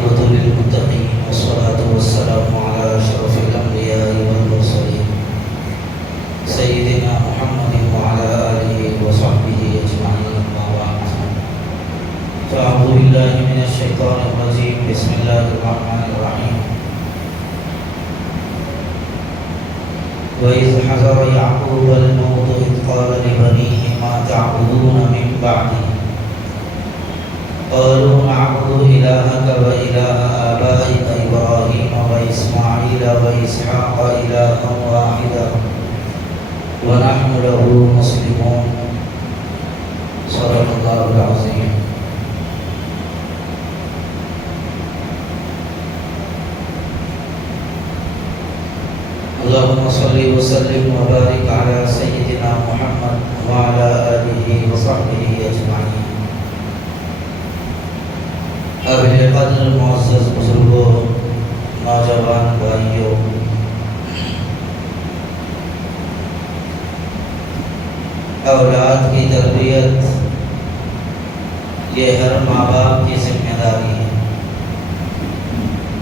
والعاقبة للمتقين والصلاة والسلام على أشرف الأنبياء والمرسلين سيدنا محمد وعلى آله وصحبه أجمعين أما بعد فأعوذ بالله من الشيطان الرجيم بسم الله الرحمن الرحيم وإذ حضر يعقوب الموت إذ قال لبنيه ما تعبدون من بعدي قالوا نعبد إلهك وإله آبائك إبراهيم وإسماعيل وإسحاق إلها واحدا ونحن له مسلمون صدق الله العظيم. اللهم صل وسلم وبارك على سيدنا محمد وعلى آله وصحبه أجمعين. قابل قدر معزز بزرگوں، نوجوان بھائیوں، اولاد کی تربیت یہ ہر ماں باپ کی ذمہ داری ہے۔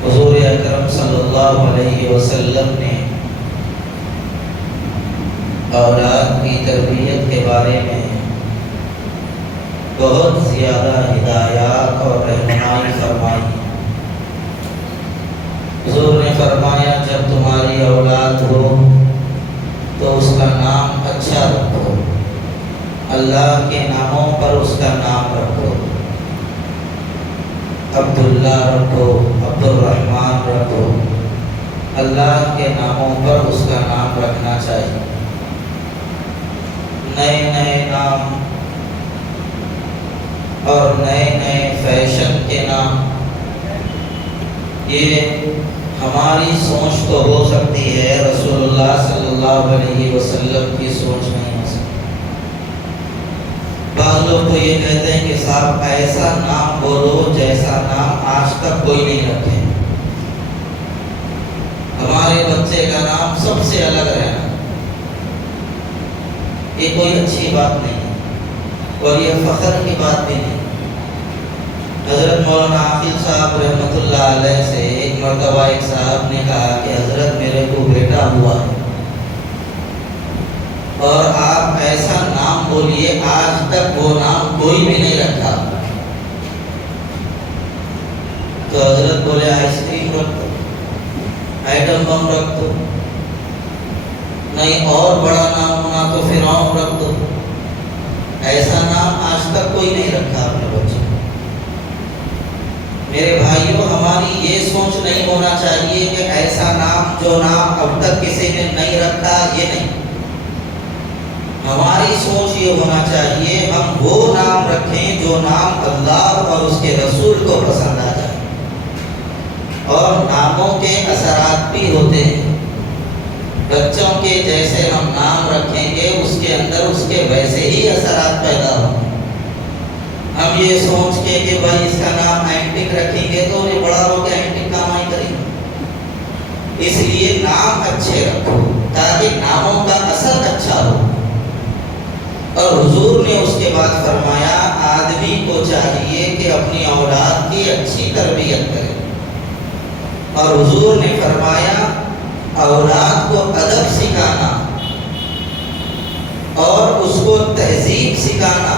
حضور اکرم صلی اللہ علیہ وسلم نے اولاد کی تربیت کے بارے میں بہت زیادہ ہدایات اور رہنمائی فرمائی۔ حضور نے فرمایا جب تمہاری اولاد ہو تو اس کا نام اچھا رکھو، اللہ کے ناموں پر اس کا نام رکھو، عبداللہ رکھو، عبد الرحمن رکھو، اللہ کے ناموں پر اس کا نام رکھنا چاہیے۔ نئے نئے نام اور نئے نئے فیشن کے نام، یہ ہماری سوچ تو ہو سکتی ہے، رسول اللہ صلی اللہ علیہ وسلم کی سوچ نہیں ہو سکتی۔ بعض لوگ تو یہ کہتے ہیں کہ صاحب ایسا نام بولو جیسا نام آج تک کوئی نہیں رکھے، ہمارے بچے کا نام سب سے الگ رہنا، یہ کوئی اچھی بات نہیں اور یہ فخر کی بات بھی نہیں۔ حضرت مولانا عاقل صاحب رحمۃ اللہ علیہ سے ایک مرتبہ ایک صاحب نے کہا کہ حضرت میرے کو بیٹا ہوا ہے اور آپ ایسا نام بولیے آج تک وہ نام کوئی بھی نہیں رکھا۔ تو حضرت بولے آئس کریم رکھ دو، ایٹم بم رکھ دو، نہیں اور بڑا نام ہونا تو فرعون رکھ دو، ایسا نام آج تک کوئی نہیں رکھا اپنے بچوں۔ میرے بھائیوں، ہماری یہ سوچ نہیں ہونا چاہیے کہ ایسا نام جو نام اب تک کسی نے نہیں رکھا، یہ نہیں۔ ہماری سوچ یہ ہونا چاہیے ہم وہ نام رکھیں جو نام اللہ اور اس کے رسول کو پسند آ جائے۔ اور ناموں کے اثرات بھی ہوتے ہیں، بچوں کے جیسے ہم نام رکھیں گے اس کے اندر اس کے ویسے ہی اثرات پیدا ہوں۔ ہم یہ سوچ کے کہ بھائی اس کا نام اینٹک رکھیں گے تو انہیں بڑا ہو کے اینٹک کام آئی کریں گے، اس لیے نام اچھے رکھو تاکہ ناموں کا اثر اچھا ہو۔ اور حضور نے اس کے بعد فرمایا آدمی کو چاہیے کہ اپنی اولاد کی اچھی تربیت کرے، اور حضور نے فرمایا اولاد کو ادب سکھانا اور اس کو تہذیب سکھانا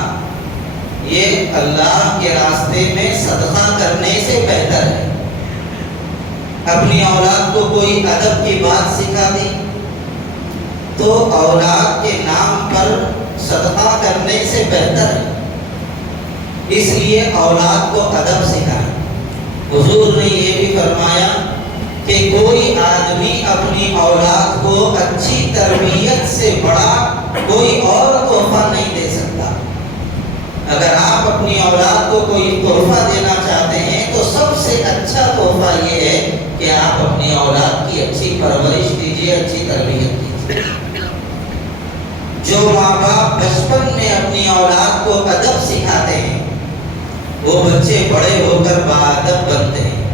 یہ اللہ کے راستے میں صدقہ کرنے سے بہتر ہے۔ اپنی اولاد کو کوئی ادب کی بات سکھا دی تو اولاد کے نام پر صدقہ کرنے سے بہتر ہے، اس لیے اولاد کو ادب سکھائیں۔ حضور نے یہ بھی فرمایا کہ کوئی آدمی اپنی اولاد کو اچھی تربیت سے بڑا کوئی اور تحفہ نہیں دے سکتا۔ اگر آپ اپنی اولاد کو کوئی تحفہ دینا چاہتے ہیں تو سب سے اچھا تحفہ یہ ہے کہ آپ اپنی اولاد کی اچھی پرورش دیجیے، اچھی تربیت دیجیے۔ جو ماں باپ بچپن میں اپنی اولاد کو ادب سکھاتے ہیں وہ بچے بڑے ہو کر باادب بنتے ہیں،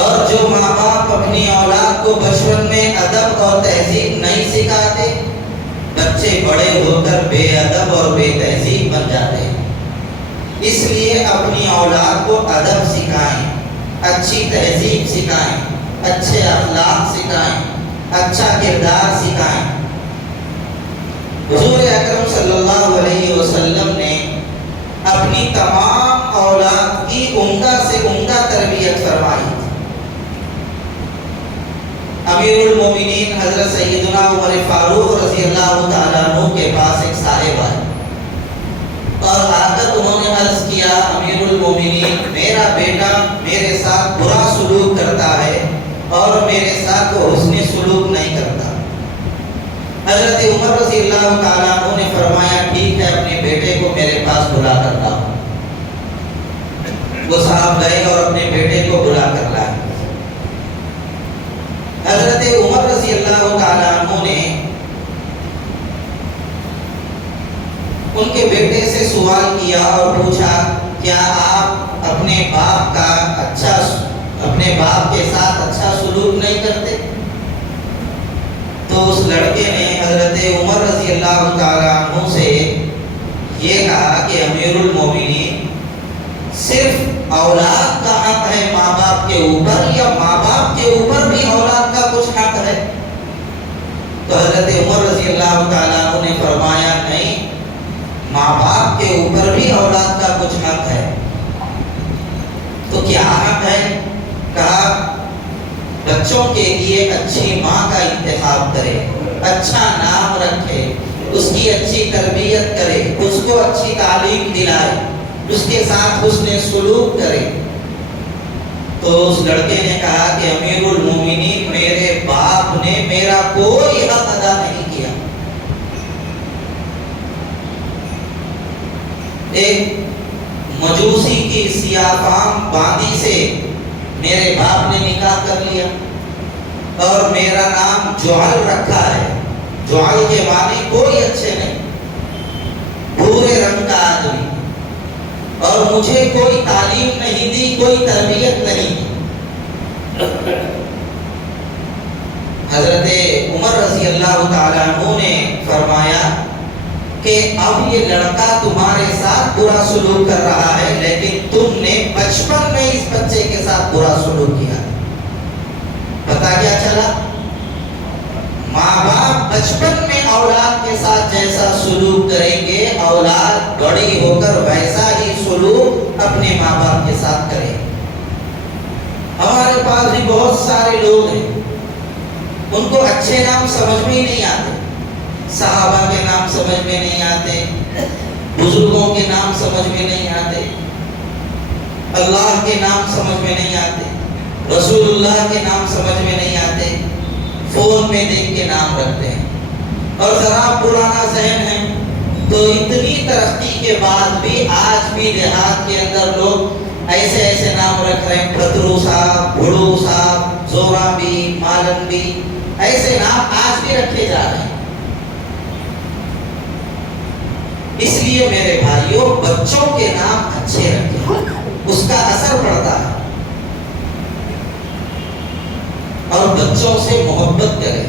اور جو ماں باپ اپنی اولاد کو بچپن میں ادب اور تہذیب نہیں سکھاتے بچے بڑے ہو کر بے ادب اور بے تہذیب بن جاتے ہیں۔ اس لیے اپنی اولاد کو ادب سکھائیں، اچھی تہذیب سکھائیں، اچھے اخلاق سکھائیں، اچھا کردار سکھائیں۔ حضور اکرم صلی اللہ علیہ وسلم نے اپنی تمام اولاد کی عمدہ سے عمدہ تربیت فرمائی۔ امیر المومنین حضرت سیدنا عمر فاروق رضی اللہ تعالیٰ عنہ کے پاس ایک صاحب آئے اور آ کر انہوں نے عرض کیا، امیر المومنین میرا بیٹا میرے ساتھ برا سلوک کرتا ہے اور میرے ساتھ وہ حسن سلوک نہیں کرتا۔ حضرت عمر رضی اللہ تعالیٰ عنہ نے فرمایا ٹھیک ہے، اپنے بیٹے کو میرے پاس بلا کر لاؤ۔ وہ صاحب گئے اور اپنے بیٹے کو بلا کر لائے۔ حضرت عمر رضی اللہ تعالیٰ عنہ نے ان کے بیٹے سے سوال کیا اور پوچھا کیا آپ اپنے باپ کے ساتھ اچھا سلوک نہیں کرتے؟ تو اس لڑکے نے حضرت عمر رضی اللہ تعالیٰ عنہ سے یہ کہا کہ امیر المومنین صرف اولاد کا حق ہے ماں باپ کے اوپر یا ماں باپ کے اوپر بھی اولاد کا کچھ حق ہے؟ تو حضرت عمر رضی اللہ تعالیٰ عنہ نے فرمایا نہیں، ماں باپ کے اوپر بھی اولاد کا کچھ حق ہے۔ تو کیا حق ہے؟ کہا بچوں کے لیے اچھی ماں کا انتخاب کرے، اچھا نام رکھے، اس کی اچھی تربیت کرے، اس کو اچھی تعلیم دلائے، اس کے ساتھ حسن سلوک کرے۔ تو اس لڑکے نے کہا کہ امیر المومنین میرے باپ نے میرا کوئی حق ادا نہیں کیا۔ ایک مجوسی کی سیاہ فام باندی سے میرے باپ نے نکاح کر لیا اور میرا نام جوہل رکھا ہے۔ جوہل کے معنی کوئی اچھے نہیں، بھورے رنگ کا آدمی، اور مجھے کوئی تعلیم نہیں دی، کوئی تربیت نہیں دی۔ حضرت عمر رضی اللہ تعالیٰ عنہ نے فرمایا کہ اب یہ لڑکا تمہارے ساتھ برا سلوک کر رہا ہے، لیکن تم نے بچپن میں اس بچے کے ساتھ برا سلوک کیا۔ پتا کیا چلا؟ ماں باپ بچپن میں اولاد کے ساتھ جیسا سلوک کریں گے، اولاد بڑی ہو کر ویسا ہی سلوک اپنے ماں باپ کے ساتھ کرے۔ ہمارے پاس بھی بہت سارے لوگ ہیں، ان کو اچھے نام سمجھ میں ہی نہیں آتے، صحابہ کے نام سمجھ میں نہیں آتے، بزرگوں کے نام سمجھ میں نہیں آتے، اللہ کے نام سمجھ میں نہیں آتے، رسول اللہ کے نام سمجھ میں نہیں آتے، فون میں دیکھ کے نام رکھتے ہیں۔ اور ذرا پرانا ذہن ہے تو اتنی ترقی کے بعد بھی آج بھی دیہات کے اندر لوگ ایسے ایسے نام رکھ رہے ہیں، پترو صاحب، بھڑو صاحب، زورابی، مالنبی، ایسے نام آج بھی رکھے جا رہے ہیں۔ اس لیے میرے بھائیوں بچوں کے نام اچھے رکھیں، اس کا اثر پڑتا ہے، اور بچوں سے محبت کریں۔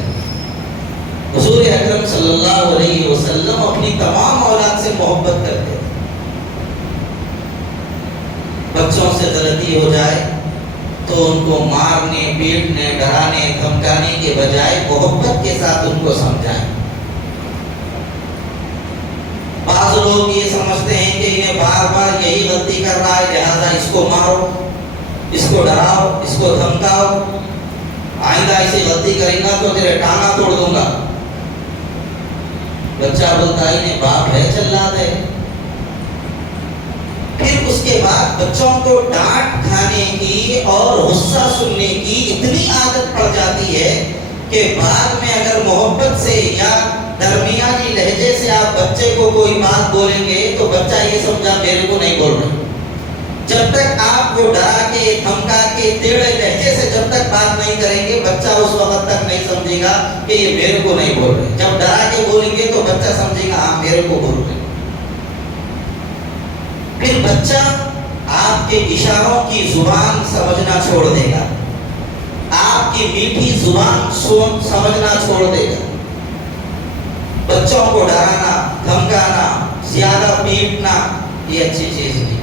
حضور اکرم صلی اللہ علیہ وسلم اپنی تمام اولاد سے محبت کرتے تھے۔ بچوں سے غلطی ہو جائے تو ان کو مارنے، پیٹنے، ڈرانے، دھمکانے کے بجائے محبت کے ساتھ ان کو سمجھائیں۔ بعض لوگ یہ سمجھتے ہیں کہ انہیں بار بار یہی غلطی کر رہا ہے، لہذا اس کو مارو، اس کو ڈراؤ، اس کو دھمکاؤ، آئندہ ایسی غلطی کرے گا تو تیرے ٹانگا توڑ دوں گا۔ بچہ بولتا ہے انہیں باپ ہے جلاد ہے۔ پھر اس کے بعد بچوں کو ڈانٹ کھانے کی اور غصہ سننے کی اتنی عادت پڑ جاتی ہے کہ بعد میں اگر محبت سے یا درمیانی لہجے سے آپ بچے کو کوئی بات بولیں گے تو بچہ یہ سمجھا میرے کو نہیں بول رہے۔ جب تک آپ کو ڈرا کے، دھمکا کے، ٹیڑھے لہجے سے جب تک بات نہیں کریں گے، بچہ اس وقت تک نہیں سمجھے گا کہ یہ میرے کو نہیں بول رہے۔ جب ڈرا کے بولیں گے تو بچہ سمجھے گا ہاں میرے کو بول رہے۔ پھر بچہ آپ کے اشاروں کی زبان سمجھنا چھوڑ دے گا، آپ کی میٹھی زبان سمجھنا چھوڑ دے گا۔ بچوں کو ڈرانا، دھمکانا، زیادہ پیٹنا یہ اچھی چیز نہیں۔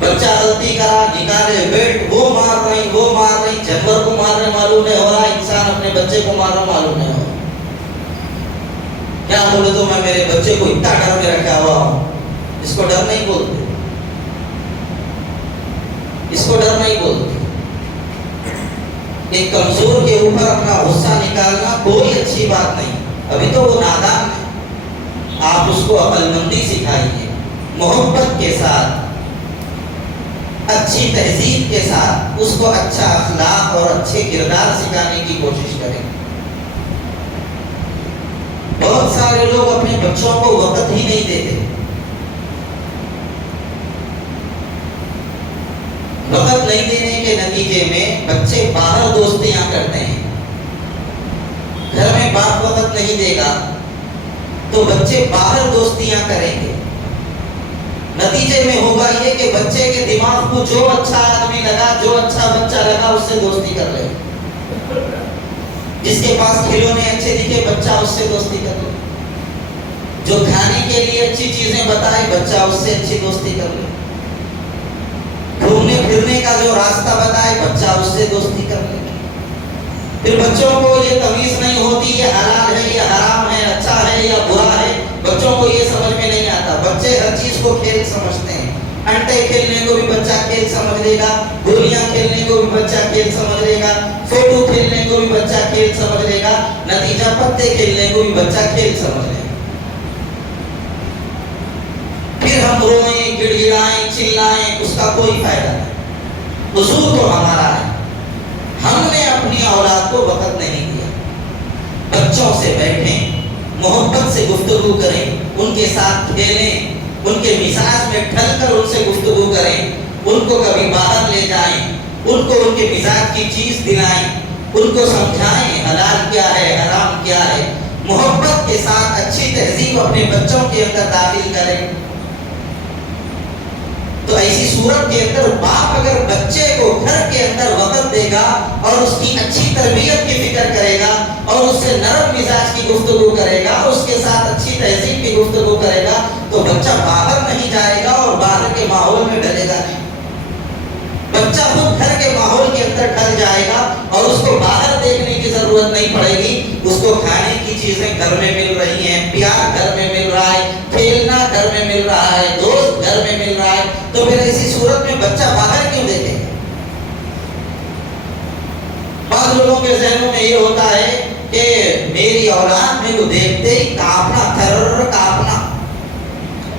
بچہ غلطی کرا، نکالے بیٹ، وہ بولے تو میں میرے بچے کو اتنا ڈر میں رکھا ہوا ہوں. اس کو ڈر نہیں بولتے, اس کو ڈر نہیں بولتے. ایک کمزور کے اوپر اپنا غصہ نکالنا کوئی اچھی بات نہیں. ابھی تو وہ نادان ہے, آپ اس کو عقل مندی سکھائیے, محبت کے ساتھ, اچھی تہذیب کے ساتھ اس کو اچھا اخلاق اور اچھے کردار سکھانے کی کوشش کریں. بہت سارے لوگ اپنے بچوں کو وقت ہی نہیں دیتے. وقت نہیں دینے کے نتیجے میں بچے باہر دوستیاں کرتے ہیں. گھر میں باپ وقت نہیں دے گا تو بچے باہر دوستیاں کریں گے. نتیجے میں ہوگا یہ کہ بچے کے دماغ کو جو اچھا آدمی لگا, جو اچھا بچہ لگا, اس سے دوستی کر لے. جس کے پاس کھلونے اچھے دکھے بچہ اس سے دوستی کر لے. جو کھانے کے لیے اچھی چیزیں بتائے بچہ اس سے اچھی دوستی کر لے. گھومنے پھرنے کا جو راستہ بتائے بچہ اس سے دوستی کر لے. پھر بچوں کو یہ تمیز نہیں ہوتی یہ حلال ہے, یہ حرام ہے, اچھا ہے یا برا ہے. بچوں کو یہ سمجھ میں نہیں آتا. بچے ہر چیز کو کھیل سمجھتے ہیں. انٹے کھیلنے کو بھی بچہ کھیل سمجھ لے گا, گولیاں کھیلنے کو بھی بچہ کھیل سمجھ لے گا, فوٹو کھیلنے کو بھی بچہ کھیل سمجھ لے گا, نتیجہ پتے کھیلنے کو بھی بچہ کھیل سمجھ لے گا. پھر ہم روئیں, گڑ گڑائیں, چلائیں, اس کا کوئی فائدہ نہیں. قصور تو ہمارا ہے, ہم نے اپنی اولاد کو وقت نہیں دیا. بچوں سے بیٹھیں, محبت سے گفتگو کریں, ان کے ساتھ کھیلیں, ان کے مزاج میں ڈھل کر ان سے گفتگو کریں, ان کو کبھی باہر لے جائیں, ان کو ان کے مزاج کی چیز دلائیں, ان کو سمجھائیں حلال کیا ہے, حرام کیا ہے. محبت کے ساتھ اچھی تہذیب اپنے بچوں کے اندر داخل کریں. تو ایسی صورت کے اندر باپ اگر بچے کو گھر کے اندر وقت دے گا اور اس کی اچھی تربیت کی فکر کرے گا اور اس سے نرم مزاج کی گفتگو کرے گا, اس کے ساتھ اچھی تہذیب کی گفتگو کرے گا, تو بچہ باہر نہیں جائے گا اور باہر کے ماحول میں ڈلے گا نہیں. بچہ خود گھر کے ماحول کے اندر ڈل جائے گا اور اس کو باہر دیکھنے کی ضرورت نہیں پڑے گی. اس کو کھانے کی چیزیں گھر میں مل رہی ہیں, پیار گھر میں مل رہا ہے, کھیلنا گھر میں مل رہا ہے, دوست گھر میں مل رہا ہے. تو پھر ایسی صورت میں بچہ باہر کیوں دیکھے؟ بعض لوگوں کے ذہنوں میں یہ ہوتا ہے کہ میری اولاد میں کو دیکھتے ہی کانپنا, تھر کانپنا,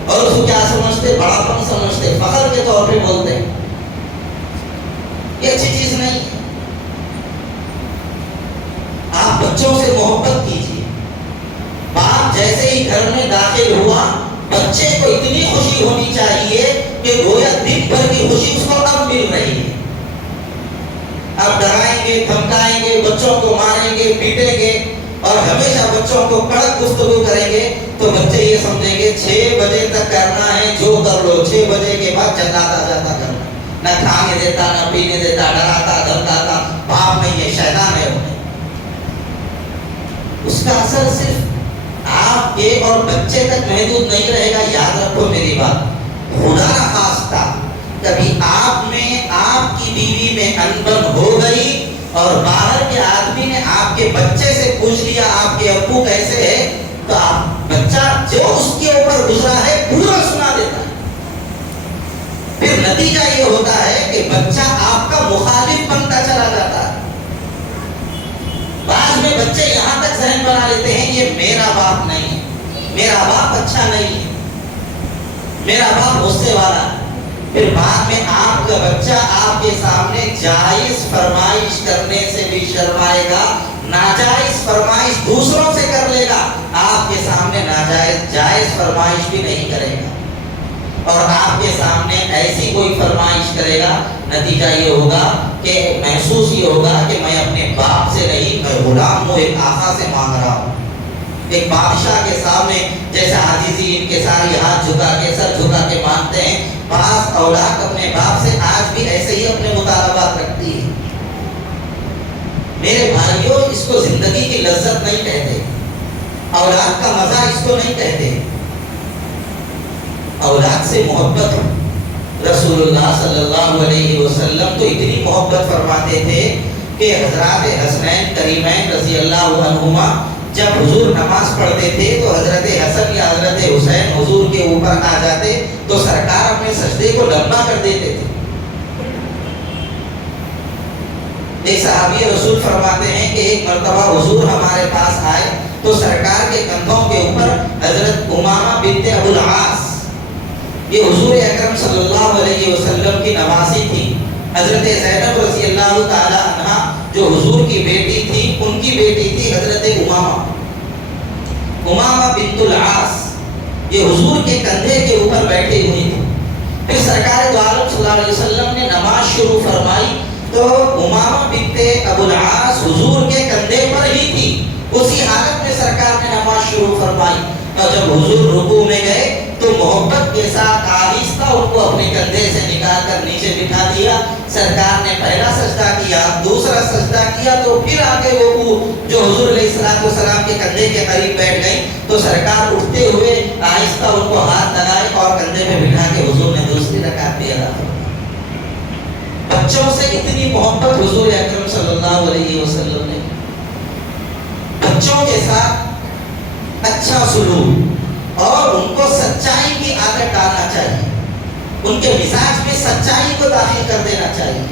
اور اس کو کیا سمجھتے, بڑاپن سمجھتے, فخر کے طور پہ بولتے. یہ اچھی چیز نہیں ہے. آپ بچوں سے محبت کیجیے. باپ جیسے ہی گھر میں داخل ہوا بچے کو اتنی خوشی ہونی چاہیے کہ گویا دن بھر کی خوشی اس کو اب مل رہی ہے. اب ڈرائیں گے, دھمکائیں گے, بچوں کو ماریں گے, پیٹیں گے اور ہمیشہ بچوں کو کڑک گفتگو کریں گے تو بچے یہ سمجھیں گے 6 بجے تک کرنا ہے جو کر لو, 6 بجے کے بعد جنات آ جاتا کرنا. نہ کھانے دیتا, نہ پینے دیتا, ڈراتا دھمکاتا. باپ نہیں ہے, شیطان ہے. اس کا اثر صرف آپ کے اور بچے تک محدود نہیں رہے گا. یاد رکھو میری بات, خدا نہ خواستہ کبھی آپ میں, آپ کی بیوی میں انبن ہو گئی اور باہر کے آدمی نے آپ کے بچے سے پوچھ لیا آپ کے ابو کیسے ہے, تو آپ بچہ جو اس کے اوپر گزرا ہے پورا سنا دیتا ہے. پھر نتیجہ یہ ہوتا ہے کہ بچہ آپ کا مخالف بنتا چلا جاتا ہے. بعد میں بچے یہاں تک ذہن بنا لیتے ہیں یہ میرا باپ نہیں ہے, میرا باپ اچھا نہیں ہے, میرا باپ غصے والا ہے. پھر بعد میں آپ کا بچہ آپ کے سامنے جائز فرمائش کرنے سے بھی شرمائے گا, ناجائز فرمائش دوسروں سے کر لے گا, آپ کے سامنے ناجائز جائز فرمائش بھی نہیں کرے گا. اور آپ کے سامنے ایسی کوئی فرمائش کرے گا, نتیجہ یہ ہوگا کہ محسوس یہ ہوگا کہ میں اپنے باپ سے نہیں, میں غلام ہوں, ایک آقا سے مانگ رہا ہوں. ایک بادشاہ کے سامنے جیسے عاجزی ان کے سارے ہاتھ جھکا کے, سر جھکا کے مانگتے ہیں. بعض اولاد اپنے باپ سے آج بھی ایسے ہی اپنے مطالبات رکھتی ہے. میرے بھائیوں, اس کو زندگی کی لذت نہیں کہتے, اولاد کا مزہ اس کو نہیں کہتے. اولاد سے محبت. رسول اللہ صلی اللہ علیہ وسلم تو اتنی محبت فرماتے تھے کہ حضرات حسنین کریمین رضی اللہ عنہما جب حضور نماز پڑھتے تھے تو حضرت حسن یا حضرت حسین حضور کے اوپر آ جاتے تو سرکار اپنے سجدے کو لمبا کر دیتے تھے. ایک صحابی رسول فرماتے ہیں کہ ایک مرتبہ حضور ہمارے پاس آئے تو سرکار کے کندھوں کے اوپر حضرت امامہ بنت ابو العاص، یہ حضور اکرم صلی اللہ علیہ وسلم کی نوازی تھی. حضرت زینب رضی اللہ تعالی عنہ جو حضور کی بیٹی تھی، ان کی بیٹی تھی حضرت امامہ بنت العاص، یہ حضور کے کندھے کے اوپر بیٹھی ہوئی تھی. پھر سرکار دو عالم صلی اللہ علیہ وسلم نے نماز شروع فرمائی تو امامہ بنت ابو العاص حضور کے کندھے پر ہی تھی. اسی حالت میں سرکار نے نماز شروع فرمائی اور جب حضور رکوع میں گئے تو محبت کے ساتھ آہستہ ان کو اپنے کندھے سے نکال کر نیچے بٹھا دیا. سرکار نے پہلا سجدہ کیا، دوسرا سجدہ کیا تو پھر آگے رکوع جو حضور علیہ السلام کے کندھے کے قریب بیٹھ گئی تو سرکار اٹھتے ہوئے آہستہ ان کو ہاتھ لگائے اور کندھے پہ بٹھا کے حضور نے دوسری رکعت بھی ادا فرمائی. بچوں سے اتنی محبت حضور اکرم صلی اللہ علیہ وسلم نے. بچوں کے ساتھ اچھا سلوک اور ان کو سچائی کی عادت ڈالنا چاہیے. ان کے مزاج میں سچائی کو داخل کر دینا چاہیے.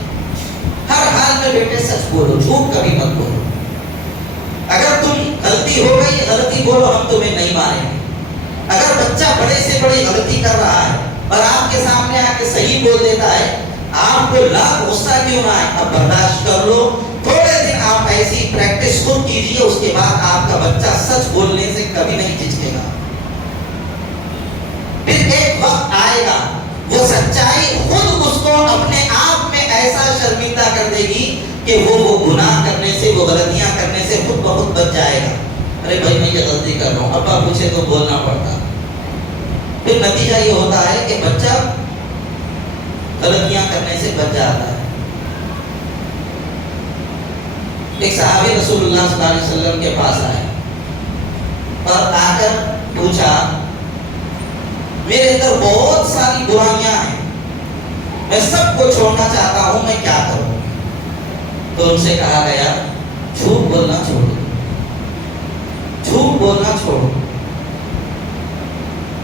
ہر حال میں بیٹے سچ بولو، جھوٹ کبھی مت بولو. اگر تم غلطی ہو گئی غلطی بولو، ہم تمہیں نہیں ماریں گے. اگر بچہ بڑے سے بڑی غلطی کر رہا ہے اور آپ کے سامنے آ کے صحیح بول دیتا ہے، آپ کو لاکھ غصہ کیوں نہ آئے، اب برداشت کر لو. تھوڑے دن آپ ایسی پریکٹس خود کیجئے، اس کے بعد آپ کا بچہ سچ بولنے سے کبھی نہیں جھجکے گا. پھر ایک وقت آئے گا وہ سچائی خود اس کو اپنے آپ میں ایسا شرمندہ کر دے گی کہ وہ گناہ کرنے سے، وہ غلطیاں کرنے سے خود بخود بچ جائے گا. ارے بھائی میں یہ غلطی کر رہا ہوں، ابا پوچھے تو بولنا پڑتا. پھر نتیجہ یہ ہوتا ہے کہ بچہ غلطیاں کرنے سے بچ جاتا ہے. ایک صحابی رسول اللہ صلی اللہ علیہ وسلم کے پاس آئے اور آ کر پوچھا میرے اندر بہت ساری برائیاں ہیں، میں سب کو چھوڑنا چاہتا ہوں، میں کیا کروں؟ تو ان سے کہا گیا جھوٹ بولنا چھوڑو، جھوٹ بولنا چھوڑو.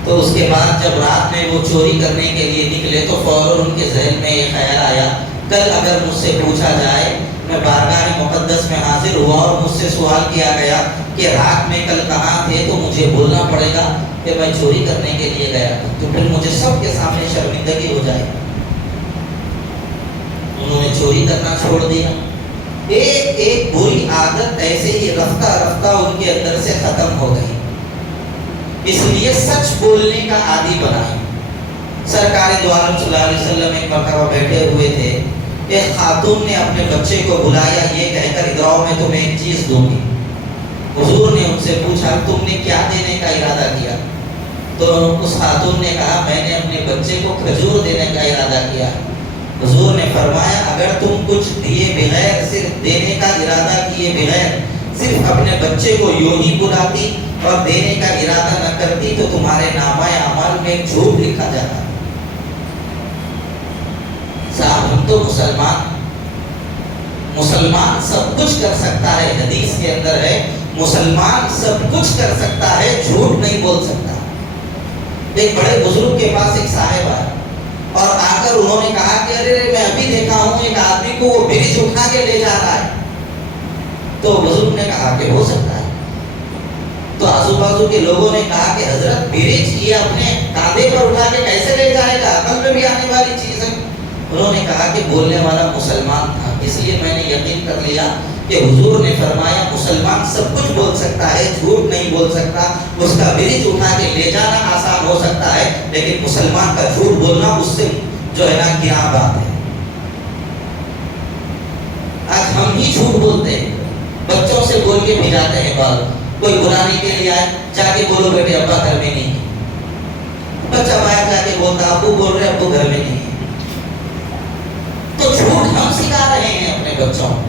تو اس کے بعد جب رات میں وہ چوری کرنے کے لیے نکلے تو فوراً ان کے ذہن میں یہ خیال آیا کل اگر مجھ سے پوچھا جائے، میں بارگاہ مقدس میں حاضر ہوا اور مجھ سے سوال کیا گیا کہ رات میں کل کہاں تھے، تو مجھے بولنا پڑے گا کہ میں چوری کرنے کے لیے گیا تھا، تو پھر مجھے سب کے سامنے شرمندگی ہو جائے. انہوں نے چوری کرنا چھوڑ دیا. ایک ایک بری عادت ایسے ہی رفتہ رفتہ ان کے اندر سے ختم ہو گئی. اس لیے سچ بولنے کا عادی بنائیں. سرکار دو عالم صلی اللہ علیہ وسلم ایک مرتبہ بیٹھے ہوئے تھے، ایک خاتون نے اپنے بچے کو بلایا یہ کہہ کر ادھر آؤ میں تمہیں ایک چیز دوں گی. حضور نے ان سے پوچھا تم نے کیا دینے کا ارادہ کیا؟ تو اس خاتون نے کہا میں نے اپنے بچے کو کھجور دینے کا ارادہ کیا. حضور نے فرمایا اگر تم کچھ دیے بغیر، صرف دینے کا ارادہ کیے بغیر صرف اپنے بچے کو یوں ہی بلاتی اور دینے کا ارادہ نہ کرتی تو تمہارے نامہ اعمال میں جھوٹ لکھا جاتا. صاحب ہم تو مسلمان سب کچھ کر سکتا ہے، حدیث کے اندر ہے مسلمان سب کچھ کر سکتا ہے، جھوٹ نہیں بول سکتا. ایک بڑے بزرگ کے پاس ایک صاحب آیا اور آ کر انہوں نے کہا کہ ارے میں ابھی دیکھا ہوں ایک آدمی کو وہ برج اٹھا کے لے جا رہا ہے. تو بزرگ نے کہا کہ ہو سکتا ہے. تو آزو بازو کے لوگوں نے کہا کہ حضرت برج یہ اپنے کاندھے پر اٹھا کے کیسے لے جائے گا، عقل میں بھی آنے والی چیز ہے. انہوں نے کہا کہ بولنے والا مسلمان تھا، اس لیے میں نے یقین کر لیا کہ حضور نے فرمایا مسلمان سب کچھ بول سکتا ہے، جھوٹ نہیں بول سکتا. اس کا برج اٹھا کے لے جانا آسان ہو سکتا ہے لیکن مسلمان کا جھوٹ بولنا اس سے جو ہے نا گراں بات ہے. آج ہم ہی جھوٹ بولتے ہیں، بچوں سے بول کے بھیجاتے ہیں بال. کوئی بلانے کے لیے آئے جا کے بولو بیٹے ابا گھر میں نہیں. بچہ باہر جا کے بولتا ابو بول رہے ابو گھر میں نہیں. تو جھوٹ ہم سکھا رہے ہیں اپنے بچوں کو.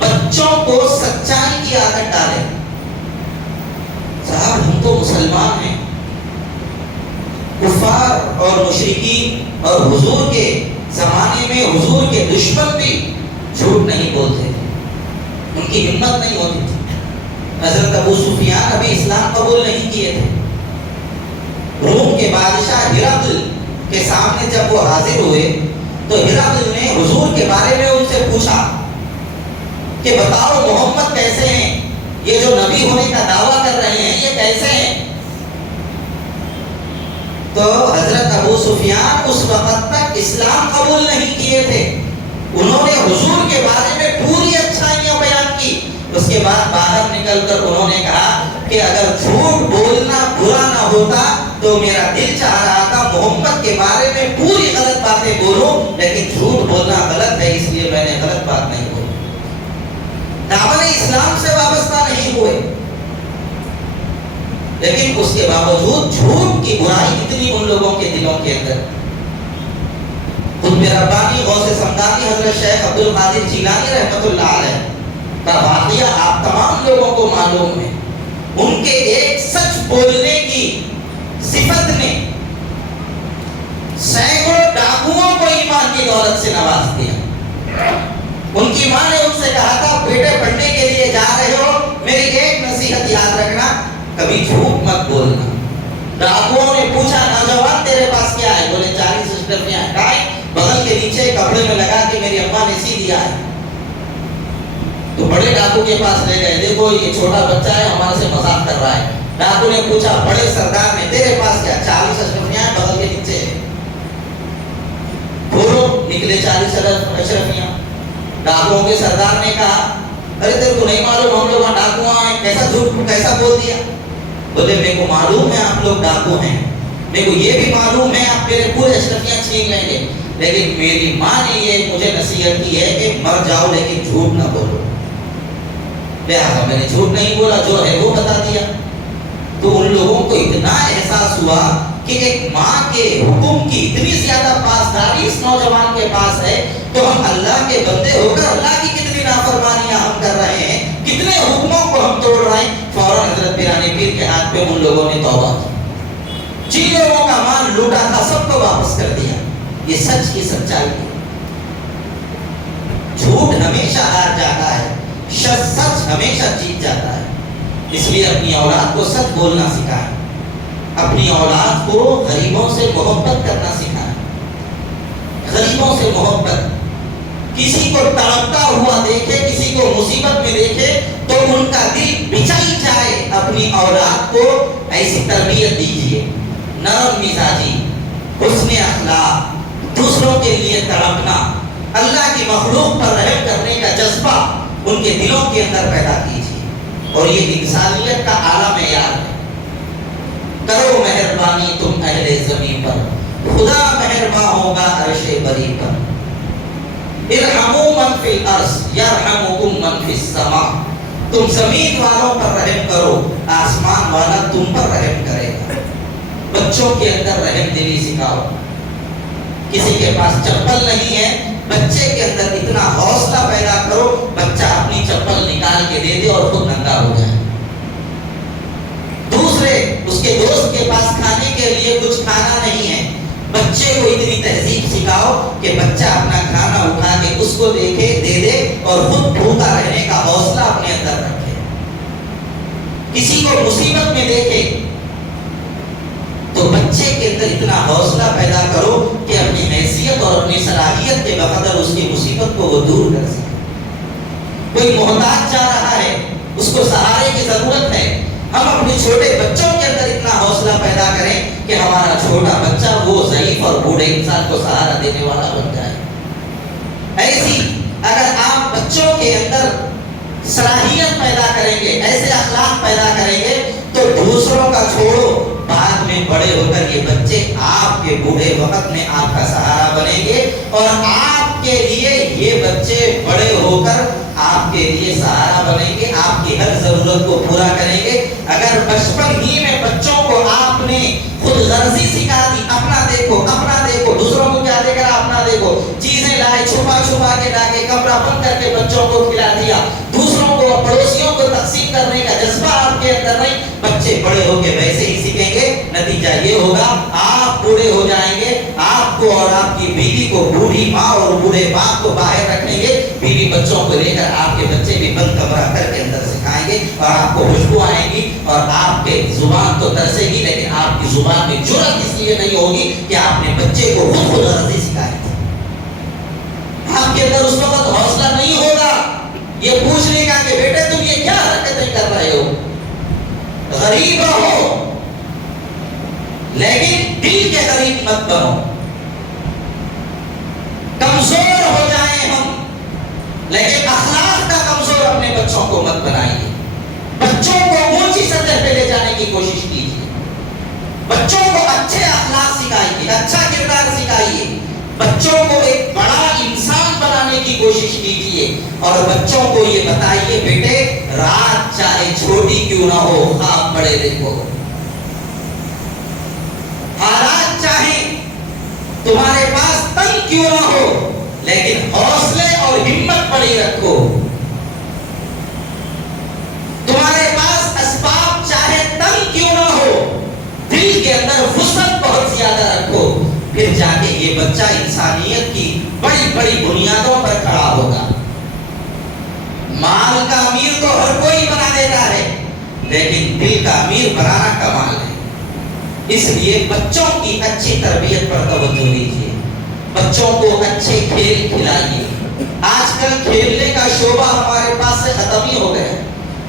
بچوں کو سچائی کی عادت ڈالیں. صاحب ہم تو مسلمان ہیں. کفار اور مشرکین اور حضور کے زمانے میں حضور کے دشمن بھی جھوٹ نہیں بولتے تھے، ان کی ہمت نہیں ہوتی تھی. حضرت ابو سفیان ابھی اسلام قبول نہیں کیے تھے. روم کے بادشاہ ہرقل کے سامنے جب وہ حاضر ہوئے تو ہرقل نے حضور کے بارے میں ان سے پوچھا کہ بتاؤ محمد کیسے ہیں، یہ جو نبی ہونے کا دعویٰ کر رہے ہیں یہ کیسے ہیں؟ تو حضرت ابو سفیان اس وقت تک اسلام قبول نہیں کیے تھے. انہوں نے حضور کے بارے میں پوری اچھائیاں بیان کی. اس کے بعد باہر نکل کر انہوں نے کہا کہ اگر جھوٹ بولنا برا نہ ہوتا تو میرا دل چاہ رہا تھا محمد کے بارے میں پوری غلط باتیں بولوں، لیکن جھوٹ بولنا غلط ہے اس لیے میں نے غلط بات نہیں بولی. دعوت اسلام سے وابستہ نہیں ہوئے، لیکن اس کے باوجود جھوٹ کی برائی اتنی ان لوگوں کے دلوں کے اندر. قطب ربانی غوث سمدانی حضرت شیخ عبد القادر جیلانی رحمۃ اللہ علیہ کا واقعہ آپ تمام لوگوں کو معلوم ہے. ان کے ایک سچ بولنے کی صفت نے سینکڑوں ڈاکوؤں کو ایمان کی دولت سے نواز دیا. ان کی ماں نے ان سے کہا تھا بیٹے پڑھنے کے لیے جا رہے ہو، میری ایک نصیحت یاد رکھنا، کبھی جھوٹ مت بولنا. ڈاکوؤں نے پوچھا نوجوان تیرے پاس کیا ہے؟ بولے 40 اشرفیاں ہیں. بغل کے نیچے کپڑے میں لگا کے میری اماں نے سی دیا ہے. تو بڑے ڈاکو کے پاس لے گئے، دیکھو یہ چھوٹا بچہ ہے ہمارے سے مذاق کر رہا ہے. ڈاکو نے پوچھا بڑے سردار نے تیرے پاس کیا؟ 40 اشرفیاں ہیں بغل کے نیچے. کھولو، نکلے 40 اشرفیاں. ڈاکوؤں کے سردار نے کہا ارے تیرے کو نہیں معلوم ہم لوگ ڈاکو ہیں، کیسا جھوٹ کیسا بول دیا؟ بولے میرے کو معلوم ہے آپ لوگ ڈاکو ہیں، میرے کو یہ بھی معلوم ہے آپ میرے پورے اشرفیاں چھین لیں گے، لیکن میری ماں نے یہ مجھے نصیحت کی ہے کہ مر جاؤ لیکن جھوٹ نہ بولو. لہٰذا میں نے جھوٹ نہیں بولا، جو ہے وہ بتا دیا. تو ان لوگوں کو اتنا احساس ہوا کہ ایک ماں کے حکم کی اتنی زیادہ پاسداری اس نوجوان کے پاس ہے، تو ہم اللہ کے بندے ہو کر اللہ کی کتنی نافرمانیاں ہم کر رہے ہیں، کتنے حکموں کو ہم توڑ رہے ہیں. فوراً حضرت پیرانی پیر کے ہاتھ پہ ان لوگوں نے توبہ کی. جن لوگوں کا مال لوٹا تھا سب کو واپس کر دیا. یہ سچ کی سچائی ہے. جھوٹ ہمیشہ ہار جاتا ہے، سچ ہمیشہ جیت جاتا ہے. اس لیے اپنی اولاد کو سچ بولنا سکھائیں، اپنی اولاد کو غریبوں سے محبت کرنا سکھائیں. غریبوں سے محبت، کسی کو تڑپتا ہوا دیکھے، کسی کو مصیبت میں دیکھے تو ان کا دل بچائی جائے. اپنی اولاد کو ایسی تربیت دیجیے، نرم مزاجی، حسن اخلاق، دوسروں کے لیے تڑپنا، اللہ کی مخلوق پر رحم کرنے کا جذبہ ان کے دلوں کے اندر پیدا کیجیے. اور یہ انسانیت کا اعلیٰ معیار ہے. کرو مہربانی تم اہل زمین پر، خدا مہرباں ہوگا عرش بری پر. ارحموا من فی الارض یرحمکم من فی السماء. تم زمین والوں پر رحم کرو، آسمان والا تم پر رحم کرے گا. بچوں کے اندر رحم دلی سکھاؤ. کسی کے پاس چپل نہیں ہے، بچے کے اندر اتنا حوصلہ پیدا کرو بچہ اپنی چپل نکال کے دے دے اور خود ننگا ہو جائے. دوسرے اس کے دوست کے پاس کھانے کے لیے کچھ کھانا نہیں ہے، بچے کو اتنی تہذیب سکھاؤ کہ بچہ اپنا کھانا اٹھا کے اس کو دے دے اور خود بھوکا رہنے کا حوصلہ اپنے اندر رکھے. کسی کو مصیبت میں دیکھے تو بچے کے اندر اتنا حوصلہ پیدا کرو کہ اپنی حیثیت اور اپنی صلاحیت کے بقدر اس کی مصیبت کو وہ دور کر سکے. کوئی محتاج جا رہا ہے، اس کو سہارے کی ضرورت ہے، ہم اپنے چھوٹے بچوں کے اندر اتنا حوصلہ پیدا کریں کہ ہمارا چھوٹا بچہ وہ ضعیف اور بوڑھے انسان کو سہارا دینے والا بن جائے. ایسی اگر آپ بچوں کے اندر صلاحیت پیدا کریں گے، ایسے اخلاق پیدا کریں گے تو دوسروں کا چھوڑو، بعد میں بڑے ہو کر یہ بچے آپ کے بوڑھے وقت میں آپ کا سہارا بنیں گے اور آپ کے لیے یہ بچے بڑے ہو کر آپ کے لیے سہارا بنیں گے، آپ کی ہر ضرورت کو پورا کریں گے. اگر بچپن ہی میں بچوں کو آپ نے خود غرضی سکھا دی، اپنا دیکھو اپنا دیکھو، دوسروں کو کیا دے کر اپنا دیکھو، چیزیں لائے چھپا چھپا کے لا کے کمرہ بند کر کے بچوں کو کھلا دیا، دوسروں کو پڑوسیوں کو تقسیم کرنے کا جذبہ آپ کے اندر نہیں، بچے بڑے ہو کے ویسے ہی سیکھیں گے. نتیجہ یہ ہوگا آپ بوڑھے ہو جائیں گے، آپ کو اور آپ کی بیوی کو، بوڑھی ماں اور بوڑھے باپ کو باہر رکھیں گے، بیوی بچوں کو لے کر آپ کے بچے بھی بند کمرہ گھر کے اندر سکھائیں گے اور آپ کو اور آپ کے زبان تو ترسے گی لیکن آپ کی زبان میں جرأت اس لیے نہیں ہوگی کہ آپ نے بچے کو خود غرضی سکھائی تھی. آپ کے اندر اس وقت حوصلہ نہیں ہوگا یہ پوچھنے کا کہ بیٹے تم یہ کیا حرکتیں کر رہے ہو. غریب رہو لیکن دل کے غریب مت بنو. کمزور ہو جائیں ہم لیکن اخلاق کا کمزور اپنے بچوں کو مت بنائیے. بچوں کو اونچی سطح پہ لے جانے کی کوشش کیجیے. بچوں کو اچھے اخلاق سکھائیے, اچھا کردار سکھائیے. بچوں کو ایک بڑا انسان بنانے کی کوشش کیجیے اور بچوں کو یہ بتائیے بیٹے رات چاہے چھوٹی کیوں نہ ہو خواب بڑے دیکھو. حالات چاہے تمہارے پاس تنگ کیوں نہ ہو لیکن حوصلے اور ہمت بڑی رکھو. تمہارے پاس اسباب چاہے تنگ کیوں نہ ہو دل کے اندر وسعت بہت زیادہ رکھو. پھر جا کے یہ بچہ انسانیت کی بڑی بڑی بنیادوں پر کھڑا ہوگا. مال کا امیر تو ہر کوئی بنا دیتا ہے لیکن دل کا امیر بنانا کمال ہے. اس لیے بچوں کی اچھی تربیت پر توجہ دیجیے. بچوں کو اچھے کھیل کھلائیے. آج کل کھیلنے کا شعبہ ہمارے پاس سے ختم ہی ہو گیا.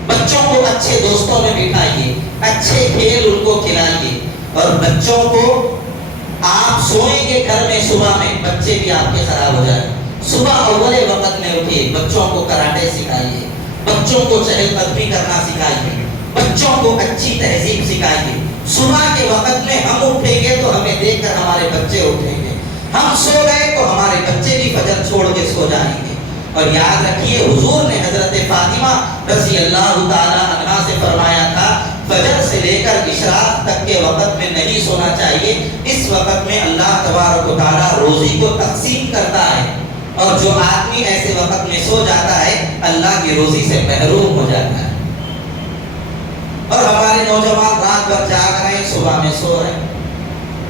بچوں کو اچھے دوستوں میں بٹھائیے, اچھے کھیل ان کو کھلائیے. اور بچوں کو آپ سوئیں گے گھر میں صبح میں بچے بھی آپ کے خراب ہو جائیں. صبح اول وقت میں اٹھیے, بچوں کو کراٹے سکھائیے, بچوں کو چہل قدمی کرنا سکھائیے, بچوں کو اچھی تہذیب سکھائیے. صبح کے وقت میں ہم اٹھیں گے تو ہمیں دیکھ کر ہمارے بچے اٹھیں گے. ہم سو گئے تو ہمارے بچے بھی فجر چھوڑ کے سو جائیں گے. اور یاد رکھیے حضور نے حضرت فاطمہ رضی اللہ تعالی عنہا سے فرمایا تھا فجر سے لے کر اشراق تک کے وقت میں نہیں سونا چاہیے. اس وقت میں اللہ تبارک و تعالی روزی کو تقسیم کرتا ہے اور جو آدمی ایسے وقت میں سو جاتا ہے اللہ کی روزی سے محروم ہو جاتا ہے. اور ہمارے نوجوان رات بھر جاگ رہے ہیں, صبح میں سو رہے ہیں.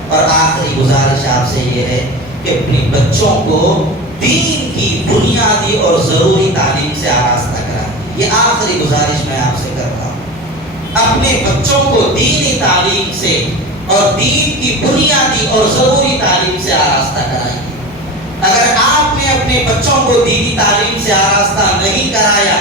اور آخری گزارش آپ سے یہ ہے کہ اپنے بچوں کو دین کی بنیادی اور ضروری تعلیم سے آراستہ کرائیں. یہ آخری گزارش میں آپ سے کر رہا ہوں. اپنے بچوں کو دینی تعلیم سے اور دین کی بنیادی اور ضروری تعلیم سے آراستہ کرائیں. اگر آپ نے اپنے بچوں کو دینی تعلیم سے آراستہ نہیں کرایا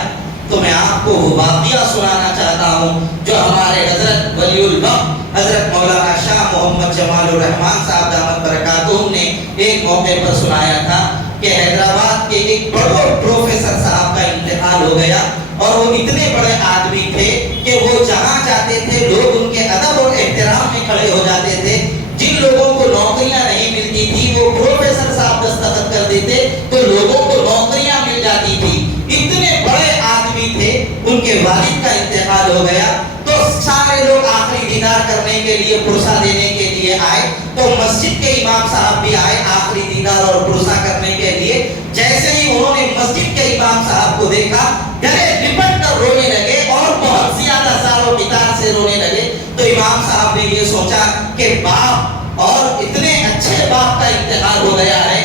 تو میں آپ کو وہ واقعہ سنانا چاہتا ہوں جو ہمارے حضرت ولی الوقت حضرت مولانا شاہ محمد جمال الرحمن صاحب دامت برکاتہم نے ایک موقع پر سنایا تھا کہ حیدرآباد کے ایک بڑے پروفیسر صاحب کا انتقال ہو گیا اور وہ اتنے بڑے آدمی تھے کہ وہ جہاں جاتے تھے لوگ ان کے ادب اور احترام میں کھڑے ہو جاتے تھے. جن لوگوں کو نوکریاں نہیں ملتی تھی وہ پروفیسر صاحب دستخط کر دیتے تو لوگوں کو نوکریاں مل جاتی تھی. اتنے بڑے آدمی تھے, ان کے والد کا انتقال ہو گیا تو سارے لوگ آخری دیدار کرنے کے لیے پرسہ دینے کے لیے آئے. تو مسجد کے امام صاحب بھی آئے آخری دیدار اور پرسہ کرنے کے لیے. جیسے ہی انہوں نے مسجد کے امام صاحب کو دیکھا گلے لپٹ کر رونے لگے اور بہت زیادہ زار و بدار سے رونے لگے. تو امام صاحب نے یہ سوچا کہ باپ اور اتنے اچھے باپ کا انتقال ہو گیا ہے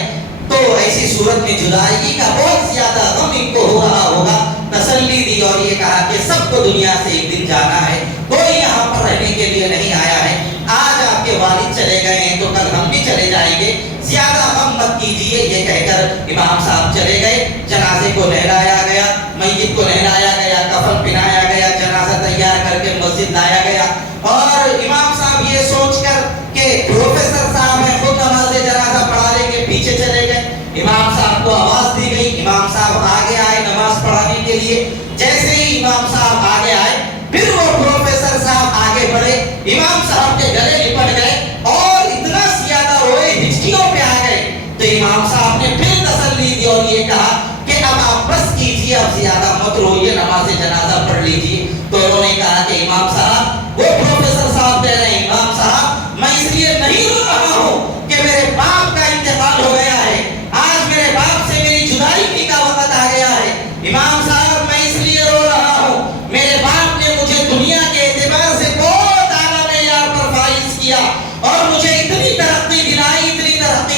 تو ایسی صورت میں جدائی کا بہت زیادہ غم ان کو ہو رہا ہوگا. تسلی دی اور یہ کہا کہ سب کو دنیا سے ایک دن جانا ہے, کوئی یہاں پر رہنے کے لیے نہیں آیا ہے. آج آپ کے والد چلے گئے ہیں تو کل ہم بھی چلے جائیں گے, زیادہ غم مت کیجیے. یہ کہہ کر امام صاحب چلے گئے. جنازے کو نہلایا گیا, میت کو نہلایا گیا, کفن پہنایا گیا, جنازہ تیار کر کے مسجد لایا گیا. اور امام صاحب یہ سوچ کر کہ پروفیسر صاحب ہیں خود نماز جنازہ پڑھا لیں گے پیچھے چلے گئے. امام صاحب کو آواز دی گئی, امام صاحب آگے آئے نماز پڑھانے کے لیے. جیسے ہی امام صاحب آگے آئے پھر وہ پروفیسر صاحب آگے بڑھے, امام صاحب کے گلے لپٹ گئے اور اتنا زیادہ روئے ہچکیوں پہ آ گئے. تو امام صاحب نے پھر تسلی دی اور یہ کہا کہ اب آپ بس کیجیے, اب زیادہ مت روئیے, نماز جنازہ پڑھ لیجیے. تو انہوں نے کہا کہ امام صاحب, وہ پروفیسر صاحب کہہ رہے ہیں امام صاحب میں اس لیے نہیں رو رہا ہوں کہ میرے باپ کا انتقال ہو گیا ہے, آج میرے باپ سے میری جدائی کا وقت آ گیا ہے. امام صاحب میں اس لیے رو رہا ہوں میرے باپ نے مجھے دنیا کے اعتبار سے بہت اعلیٰ معیار پر فائز کیا اور مجھے اتنی ترقی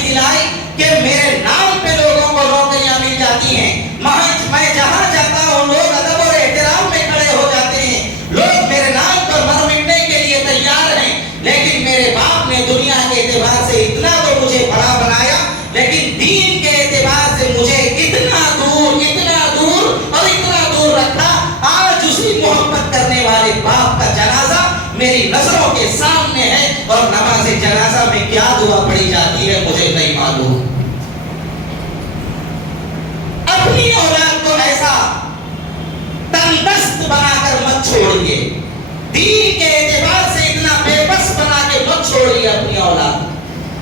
دلائی کہ میرے نام پہ لوگوں کو نوکریاں مل جاتی ہیں. میں جہاں جاتا ہوں لوگ ادب اور احترام میں کھڑے ہو جاتے ہیں, لوگ میرے نام دین کے اعتبار سے اتنا بے بس بنا کے مت چھوڑیے اپنی اولاد.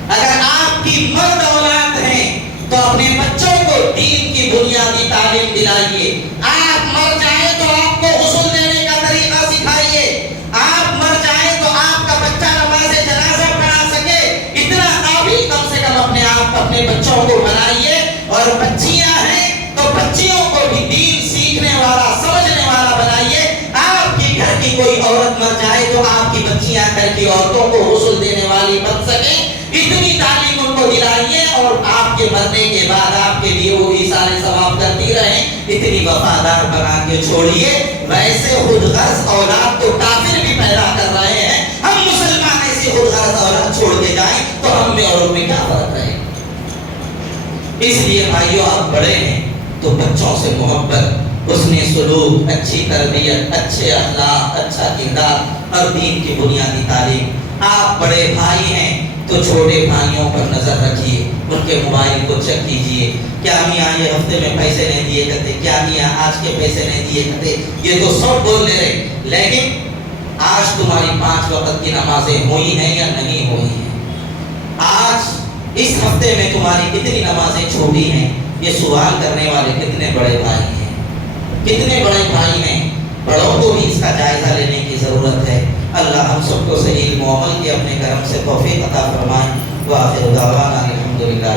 اگر آپ کی مرد اولاد ہیں تو اپنے بچوں کو دین کی بنیادی تعلیم دلائیے. آپ مر جائیں تو آپ کو غسل دینے کا طریقہ سکھائیے. آپ مر جائیں تو آپ کا بچہ نماز جنازہ پڑھا سکے اتنا قابل کم سے کم اپنے آپ اپنے بچوں کو بنائیے. اور بچیاں ہیں تو بچیوں کو بھی دین سیکھنے والا سمجھنے والا بنائیے. آپ کے گھر کی کوئی عورت مر جائے تو آپ کی بچیاں گھر کی عورتوں کو غسل دینے والی بن سکیں اتنی تعلیم ان کو دلائیے. اور آپ کے مرنے کے بعد آپ کے لیے وہ ایثار ثواب کرتی رہیں اتنی وفادار بنا کے چھوڑیے. ویسے خود غرض اولاد تو کافر بھی پیدا کر رہے ہیں. ہم مسلمان ایسی خود غرض اولاد چھوڑ کے جائیں تو ہم میں اور ان میں کیا فرق رہے. اس لیے بھائیو آپ بڑے ہیں تو بچوں سے محبت، حسن سلوک، اچھی تربیت، اچھے اخلاق، اچھا کردار اور دین کی بنیادی تعلیم. آپ بڑے بھائی ہیں تو چھوٹے بھائیوں پر نظر رکھیے. ان کے موبائل کو چیک کیجئے. کیا میاں یہ ہفتے میں پیسے نہیں دیے کرتے؟ کیا میاں آج کے پیسے نہیں دیے کرتے؟ یہ تو سب بول لے رہے لیکن آج تمہاری 5 وقت کی نمازیں ہوئی ہیں یا نہیں ہوئی ہیں؟ آج اس ہفتے میں تمہاری کتنی نمازیں چھوٹی ہیں؟ یہ سوال کرنے والے کتنے بڑے بھائی ہیں؟ کتنے بڑے بھائی ہیں؟ بڑوں کو بھی اس کا جائزہ لینے کی ضرورت ہے. اللہ ہم سب کو صحیح علم و عمل کی اپنے کرم سے توفیق عطا فرمائے. وآخر دعوانا الحمدللہ.